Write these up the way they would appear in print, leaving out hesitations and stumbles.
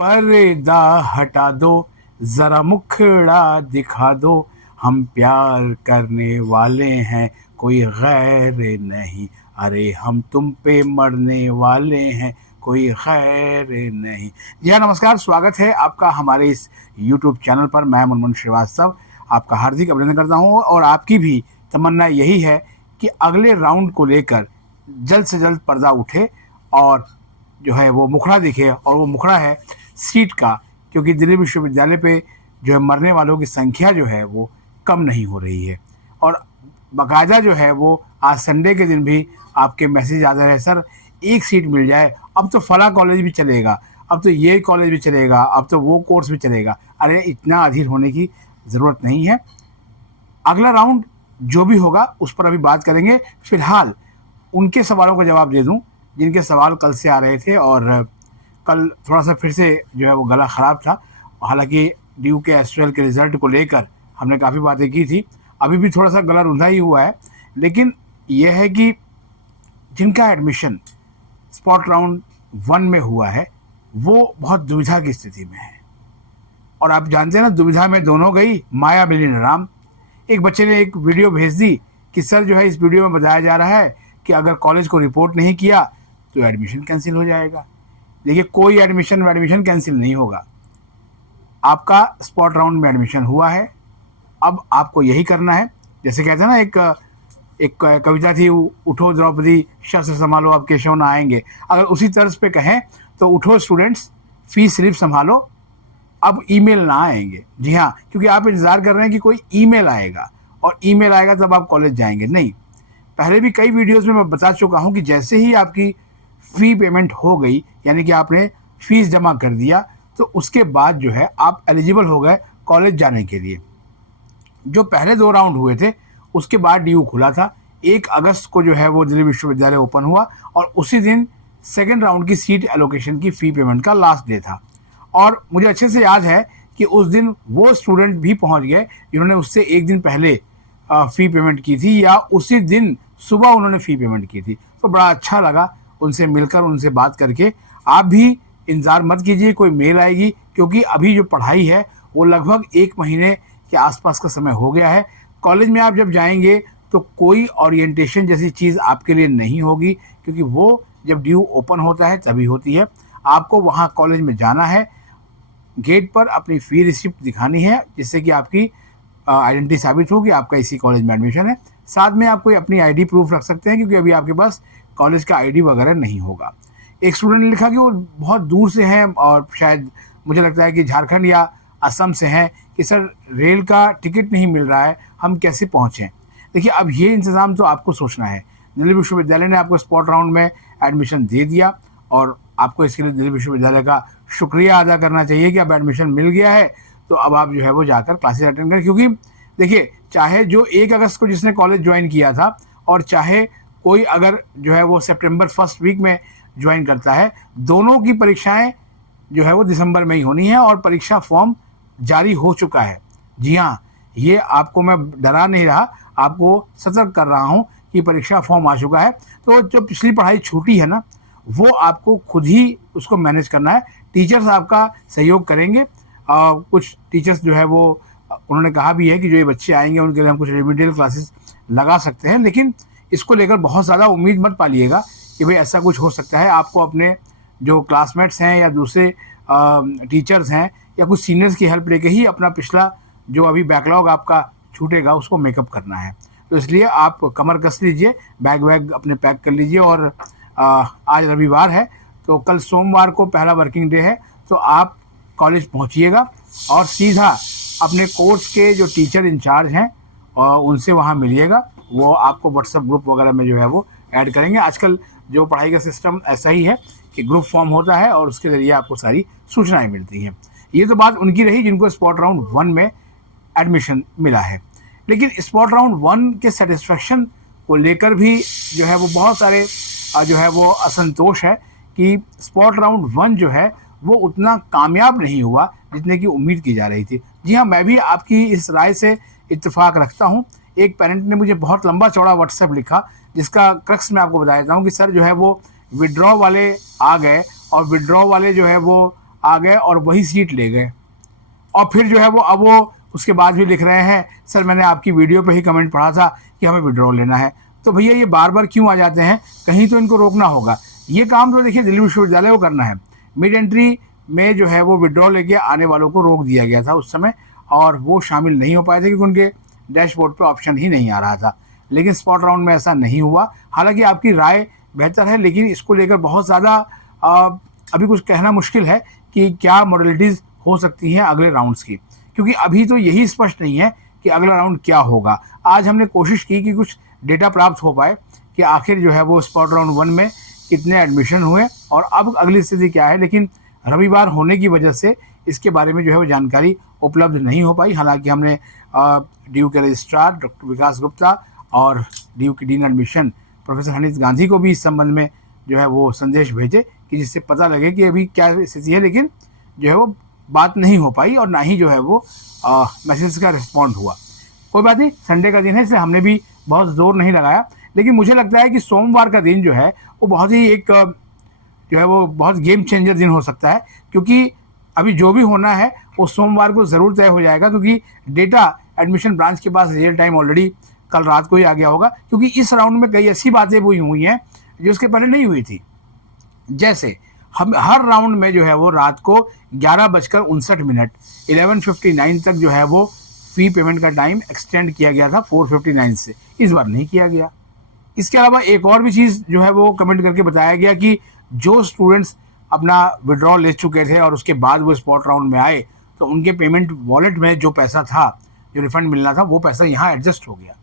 पर्दा हटा दो, जरा मुखड़ा दिखा दो, हम प्यार करने वाले हैं, कोई गैर नहीं। अरे हम तुम पे मरने वाले हैं, कोई गैर नहीं। जी हाँ, नमस्कार, स्वागत है आपका हमारे इस यूट्यूब चैनल पर। मैं मुनमुन श्रीवास्तव आपका हार्दिक अभिनंदन करता हूँ और आपकी भी तमन्ना यही है कि अगले राउंड को लेकर जल्द से जल्द पर्दा उठे और जो है वो मुखड़ा दिखे। और वो मुखड़ा है सीट का, क्योंकि दिल्ली विश्वविद्यालय पे जो है मरने वालों की संख्या जो है वो कम नहीं हो रही है। और बाकायदा जो है वो आज संडे के दिन भी आपके मैसेज आते रहे, सर एक सीट मिल जाए, अब तो फला कॉलेज भी चलेगा, अब तो ये कॉलेज भी चलेगा, अब तो वो कोर्स भी चलेगा। अरे इतना अधीर होने की ज़रूरत नहीं है। अगला राउंड जो भी होगा उस पर अभी बात करेंगे। फिलहाल उनके सवालों का जवाब दे दूं जिनके सवाल कल से आ रहे थे। और कल थोड़ा सा फिर से जो है वो गला ख़राब था। हालांकि ड्यू के एसट्रेल के रिज़ल्ट को लेकर हमने काफ़ी बातें की थी, अभी भी थोड़ा सा गला रुंधा ही हुआ है। लेकिन यह है कि जिनका एडमिशन स्पॉट राउंड 1 में हुआ है वो बहुत दुविधा की स्थिति में है। और आप जानते हैं ना, दुविधा में दोनों गई, माया मिली न राम। एक बच्चे ने एक वीडियो भेज दी कि सर जो है इस वीडियो में बताया जा रहा है कि अगर कॉलेज को रिपोर्ट नहीं किया तो एडमिशन कैंसिल हो जाएगा। देखिए, कोई एडमिशन कैंसिल नहीं होगा। आपका स्पॉट राउंड में एडमिशन हुआ है, अब आपको यही करना है। जैसे कहते हैं ना, एक कविता थी, उठो द्रौपदी शस्त्र संभालो अब केशव न आएंगे। अगर उसी तर्ज पे कहें तो उठो स्टूडेंट्स, फीस स्लिप संभालो, अब ईमेल ना आएंगे। जी हाँ, क्योंकि आप इंतज़ार कर रहे हैं कि कोई ईमेल आएगा और ईमेल आएगा तब आप कॉलेज जाएंगे। नहीं, पहले भी कई वीडियोस में मैं बता चुका हूँ कि जैसे ही आपकी फ़ी पेमेंट हो गई, यानी कि आपने फ़ीस जमा कर दिया, तो उसके बाद जो है आप एलिजिबल हो गए कॉलेज जाने के लिए। जो पहले 2 राउंड हुए थे उसके बाद ड्यू खुला था। 1 अगस्त को जो है वो दिल्ली विश्वविद्यालय ओपन हुआ और उसी दिन सेकेंड राउंड की सीट एलोकेशन की फ़ी पेमेंट का लास्ट डे था। और मुझे अच्छे से याद है कि उस दिन वो स्टूडेंट भी पहुंच गए जिन्होंने उससे एक दिन पहले फ़ी पेमेंट की थी या उसी दिन सुबह उन्होंने फ़ी पेमेंट की थी। तो बड़ा अच्छा लगा उनसे मिलकर, उनसे बात करके। आप भी इंतज़ार मत कीजिए, कोई मेल आएगी, क्योंकि अभी जो पढ़ाई है वो लगभग 1 महीने के आसपास का समय हो गया है। कॉलेज में आप जब जाएंगे तो कोई ओरिएंटेशन जैसी चीज़ आपके लिए नहीं होगी, क्योंकि वो जब ड्यू ओपन होता है तभी होती है। आपको वहाँ कॉलेज में जाना है, गेट पर अपनी फ़ी रिसिप्ट दिखानी है, जिससे कि आपकी आइडेंटिटी साबित हो कि आपका इसी कॉलेज में एडमिशन है। साथ में आप कोई अपनी आईडी प्रूफ रख सकते हैं, क्योंकि अभी आपके पास कॉलेज का आईडी वगैरह नहीं होगा। एक स्टूडेंट ने लिखा कि वो बहुत दूर से हैं और शायद मुझे लगता है कि झारखंड या असम से हैं, कि सर रेल का टिकट नहीं मिल रहा है, हम कैसे पहुँचें। देखिए, अब ये इंतज़ाम तो आपको सोचना है। दिल्ली विश्वविद्यालय ने आपको स्पॉट राउंड में एडमिशन दे दिया और आपको इसके लिए दिल्ली विश्वविद्यालय का शुक्रिया अदा करना चाहिए कि अब एडमिशन मिल गया है, तो अब आप जो है वो जाकर क्लासेस अटेंड करें। क्योंकि देखिए, चाहे जो 1 अगस्त को जिसने कॉलेज ज्वाइन किया था और चाहे कोई अगर जो है वो सितंबर फर्स्ट वीक में ज्वाइन करता है, दोनों की परीक्षाएं जो है वो दिसंबर में ही होनी है और परीक्षा फॉर्म जारी हो चुका है। जी हाँ, ये आपको मैं डरा नहीं रहा, आपको सतर्क कर रहा हूँ कि परीक्षा फॉर्म आ चुका है। तो जो पिछली पढ़ाई छूटी है ना, वो आपको खुद ही उसको मैनेज करना है। टीचर्स आपका सहयोग करेंगे। कुछ टीचर्स जो है वो उन्होंने कहा भी है कि जो ये बच्चे आएंगे उनके लिए हम कुछ रेमिडियल क्लासेस लगा सकते हैं, लेकिन इसको लेकर बहुत ज़्यादा उम्मीद मत पालिएगा कि भाई ऐसा कुछ हो सकता है। आपको अपने जो क्लासमेट्स हैं या दूसरे टीचर्स हैं या कुछ सीनियर्स की हेल्प लेके ही अपना पिछला जो अभी बैकलॉग आपका छूटेगा उसको मेकअप करना है। तो इसलिए आप कमर कस लीजिए, बैग वैग अपने पैक कर लीजिए। और आज रविवार है, तो कल सोमवार को पहला वर्किंग डे है, तो आप कॉलेज पहुंचिएगा और सीधा अपने कोर्स के जो टीचर इंचार्ज हैं उनसे वहां मिलिएगा। वो आपको व्हाट्सएप ग्रुप वगैरह में जो है वो ऐड करेंगे। आजकल जो पढ़ाई का सिस्टम ऐसा ही है कि ग्रुप फॉर्म होता है और उसके ज़रिए आपको सारी सूचनाएं मिलती हैं। ये तो बात उनकी रही जिनको स्पॉट राउंड 1 में एडमिशन मिला है। लेकिन स्पॉट राउंड 1 के सेटिस्फेक्शन को लेकर भी जो है वो बहुत सारे जो है वो असंतोष है कि स्पॉट राउंड 1 जो है वो उतना कामयाब नहीं हुआ जितने की उम्मीद की जा रही थी। जी हाँ, मैं भी आपकी इस राय से इत्तेफाक रखता हूँ। एक पेरेंट ने मुझे बहुत लंबा चौड़ा व्हाट्सएप लिखा, जिसका क्रक्स मैं आपको बता देता हूँ कि सर जो है वो विड्रॉ वाले आ गए और विड्रॉ वाले जो है वो आ गए और वही सीट ले गए। और फिर जो है वो अब वो उसके बाद भी लिख रहे हैं, सर मैंने आपकी वीडियो पे ही कमेंट पढ़ा था कि हमें विड्रॉल लेना है। तो भैया ये बार बार क्यों आ जाते हैं, कहीं तो इनको रोकना होगा। ये काम तो देखिए दिल्ली विश्वविद्यालय को करना है। मिड एंट्री में जो है वो विड्रॉल लेके आने वालों को रोक दिया गया था उस समय, और वो शामिल नहीं हो पाए थे क्योंकि उनके डैशबोर्ड पे ऑप्शन ही नहीं आ रहा था। लेकिन स्पॉट राउंड में ऐसा नहीं हुआ। हालांकि आपकी राय बेहतर है, लेकिन इसको लेकर बहुत ज़्यादा अभी कुछ कहना मुश्किल है कि क्या मॉडलिटीज़ हो सकती हैं अगले राउंड्स की, क्योंकि अभी तो यही स्पष्ट नहीं है कि अगला राउंड क्या होगा। आज हमने कोशिश की कि कुछ डेटा प्राप्त हो पाए कि आखिर जो है वो स्पॉट राउंड 1 में कितने एडमिशन हुए और अब अगली स्थिति क्या है, लेकिन रविवार होने की वजह से इसके बारे में जो है वो जानकारी उपलब्ध नहीं हो पाई। हालांकि हमने DU के रजिस्ट्रार डॉक्टर विकास गुप्ता और DU की डीन एडमिशन प्रोफेसर हनीत गांधी को भी इस संबंध में जो है वो संदेश भेजे कि जिससे पता लगे कि अभी क्या स्थिति है, लेकिन जो है वो बात नहीं हो पाई और ना ही जो है वो मैसेज का रिस्पॉन्ड हुआ। कोई बात नहीं, संडे का दिन है इसलिए हमने भी बहुत ज़ोर नहीं लगाया। लेकिन मुझे लगता है कि सोमवार का दिन जो है वो बहुत ही एक जो है वो बहुत गेम चेंजर दिन हो सकता है, क्योंकि अभी जो भी होना है वो सोमवार को ज़रूर तय हो जाएगा, क्योंकि डेटा एडमिशन ब्रांच के पास रियल टाइम ऑलरेडी कल रात को ही आ गया होगा। क्योंकि इस राउंड में कई ऐसी बातें हुई हैं जो उसके पहले नहीं हुई थी। जैसे हम हर राउंड में जो है वो रात को 11:59 11:59 तक जो है वो फ़ी पेमेंट का टाइम एक्सटेंड किया गया था 4:59 से, इस बार नहीं किया गया। इसके अलावा एक और भी चीज़ जो है वो कमेंट करके बताया गया कि जो स्टूडेंट्स अपना विड्रॉल ले चुके थे और उसके बाद वो स्पॉट राउंड में आए तो उनके पेमेंट वॉलेट में जो पैसा था, जो रिफंड मिलना था, वो पैसा यहाँ एडजस्ट हो गया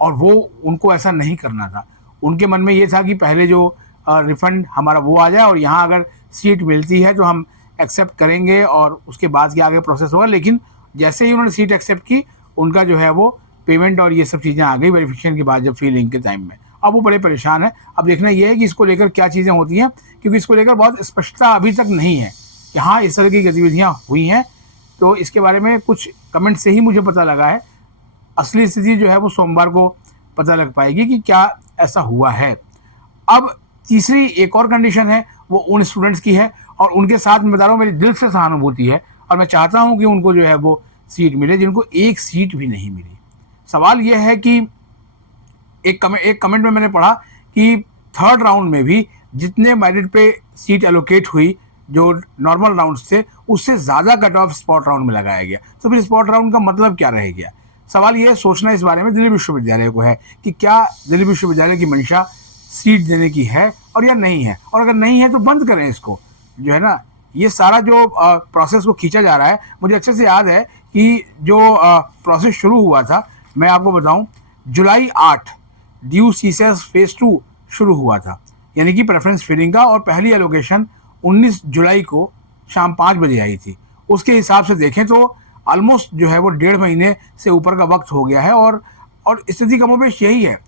और वो उनको ऐसा नहीं करना था। उनके मन में ये था कि पहले जो रिफंड हमारा वो आ जाए और यहाँ अगर सीट मिलती है तो हम एक्सेप्ट करेंगे और उसके बाद के आगे प्रोसेस होगा। लेकिन जैसे ही उन्होंने सीट एक्सेप्ट की, उनका जो है वो पेमेंट और ये सब चीज़ें आ गई वेरिफिकेशन के बाद, जब फ्री लिंक के टाइम में। अब वो बड़े परेशान है। अब देखना ये है कि इसको लेकर क्या चीज़ें होती हैं, क्योंकि इसको लेकर बहुत स्पष्टता अभी तक नहीं है कि हाँ इस तरह की गतिविधियाँ हुई हैं। तो इसके बारे में कुछ कमेंट से ही मुझे पता लगा है। असली स्थिति जो है वो सोमवार को पता लग पाएगी कि क्या ऐसा हुआ है। अब तीसरी एक और कंडीशन है, वो उन स्टूडेंट्स की है और उनके साथ मैं बता रहा हूँ मेरी दिल से सहानुभूति है और मैं चाहता हूँ कि उनको जो है वो सीट मिले जिनको एक सीट भी नहीं मिली। सवाल ये है कि एक कमेंट में मैंने पढ़ा कि थर्ड राउंड में भी जितने मेरिट पे सीट एलोकेट हुई जो नॉर्मल राउंड्स थे, उससे ज़्यादा कट ऑफ स्पॉट राउंड में लगाया गया। तो फिर स्पॉट राउंड का मतलब क्या रह गया? सवाल ये सोचना इस बारे में दिल्ली विश्वविद्यालय को है कि क्या दिल्ली विश्वविद्यालय की मंशा सीट देने की है और या नहीं है, और अगर नहीं है तो बंद करें इसको। जो है ना, ये सारा जो प्रोसेस को खींचा जा रहा है, मुझे अच्छे से याद है कि जो प्रोसेस शुरू हुआ था, मैं आपको बताऊं, जुलाई 8 ड्यू सीसेस फेज़ 2 शुरू हुआ था, यानी कि प्रेफरेंस फिलिंग का, और पहली एलोकेशन 19 जुलाई को शाम 5 बजे आई थी। उसके हिसाब से देखें तो ऑलमोस्ट जो है वो 1.5 महीने से ऊपर का वक्त हो गया है और स्थिति कमोबेश यही है।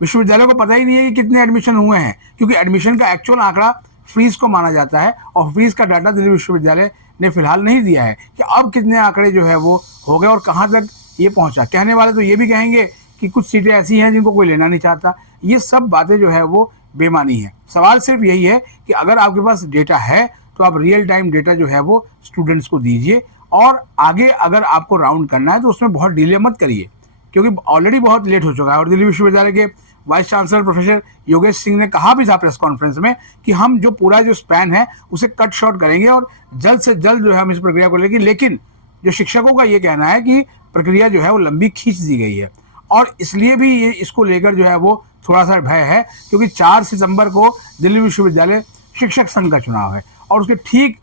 विश्वविद्यालय को पता ही नहीं है कि कितने एडमिशन हुए हैं, क्योंकि एडमिशन का एक्चुअल आंकड़ा फ्रीज को माना जाता है और फ्रीज का डाटा दिल्ली विश्वविद्यालय ने फिलहाल नहीं दिया है कि अब कितने आंकड़े जो है वो हो गए और कहाँ तक ये पहुँचा। कहने वाले तो ये भी कहेंगे कि कुछ सीटें ऐसी हैं जिनको कोई लेना नहीं चाहता। ये सब बातें जो है वो बेमानी है। सवाल सिर्फ यही है कि अगर आपके पास डेटा है तो आप रियल टाइम डेटा जो है वो स्टूडेंट्स को दीजिए, और आगे अगर आपको राउंड करना है तो उसमें बहुत डिले मत करिए, क्योंकि ऑलरेडी बहुत लेट हो चुका है। और दिल्ली विश्वविद्यालय के vice chancellor professor Yogesh Singh ने कहा भी था प्रेस कॉन्फ्रेंस में कि हम जो पूरा जो स्पैन है उसे कट शॉर्ट करेंगे और जल्द से जल्द जो है हम इस प्रक्रिया को लेंगे। लेकिन जो शिक्षकों का ये कहना है कि प्रक्रिया जो है वो लंबी खींच दी गई है, और इसलिए भी ये इसको लेकर जो है वो थोड़ा सा भय है, क्योंकि 4 सितंबर को दिल्ली विश्वविद्यालय शिक्षक संघ का चुनाव है और उसके ठीक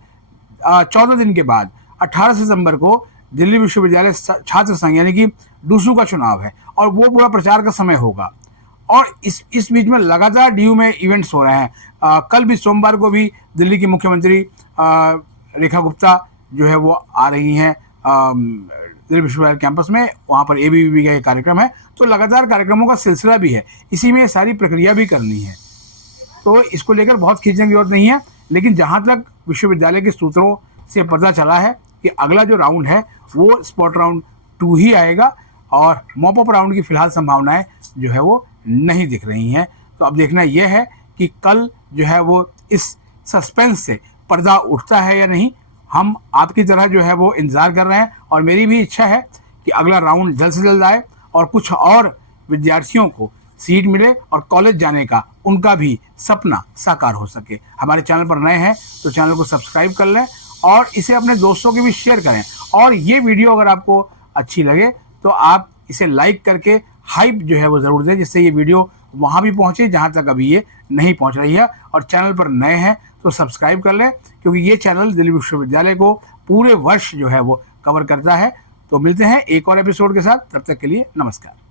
14 दिन के बाद 18 सितंबर को दिल्ली विश्वविद्यालय छात्र संघ यानी कि डूसू का चुनाव है, और वो पूरा प्रचार का समय होगा। और इस बीच में लगातार DU में इवेंट्स हो रहे हैं। कल भी सोमवार को भी दिल्ली की मुख्यमंत्री रेखा गुप्ता जो है वो आ रही हैं दिल्ली विश्वविद्यालय कैंपस में, वहाँ पर ABVP का एक कार्यक्रम है। तो लगातार कार्यक्रमों का सिलसिला भी है, इसी में सारी प्रक्रिया भी करनी है, तो इसको लेकर बहुत खींचने की जरूरत नहीं है। लेकिन जहाँ तक विश्वविद्यालय के सूत्रों से पता चला है कि अगला जो राउंड है वो स्पॉट राउंड 2 ही आएगा, और मॉप अप राउंड की फिलहाल संभावनाएं जो है वो नहीं दिख रही हैं। तो अब देखना यह है कि कल जो है वो इस सस्पेंस से पर्दा उठता है या नहीं, हम आपकी तरह जो है वो इंतज़ार कर रहे हैं और मेरी भी इच्छा है कि अगला राउंड जल्द से जल्द आए और कुछ और विद्यार्थियों को सीट मिले और कॉलेज जाने का उनका भी सपना साकार हो सके। हमारे चैनल पर नए हैं तो चैनल को सब्सक्राइब कर लें और इसे अपने दोस्तों के भी शेयर करें। और ये वीडियो अगर आपको अच्छी लगे तो आप इसे लाइक करके हाइप जो है वो ज़रूर दें, जिससे ये वीडियो वहाँ भी पहुँचे जहाँ तक अभी ये नहीं पहुँच रही है। और चैनल पर नए हैं तो सब्सक्राइब कर लें, क्योंकि ये चैनल दिल्ली विश्वविद्यालय को पूरे वर्ष जो है वो कवर करता है। तो मिलते हैं एक और एपिसोड के साथ, तब तक के लिए नमस्कार।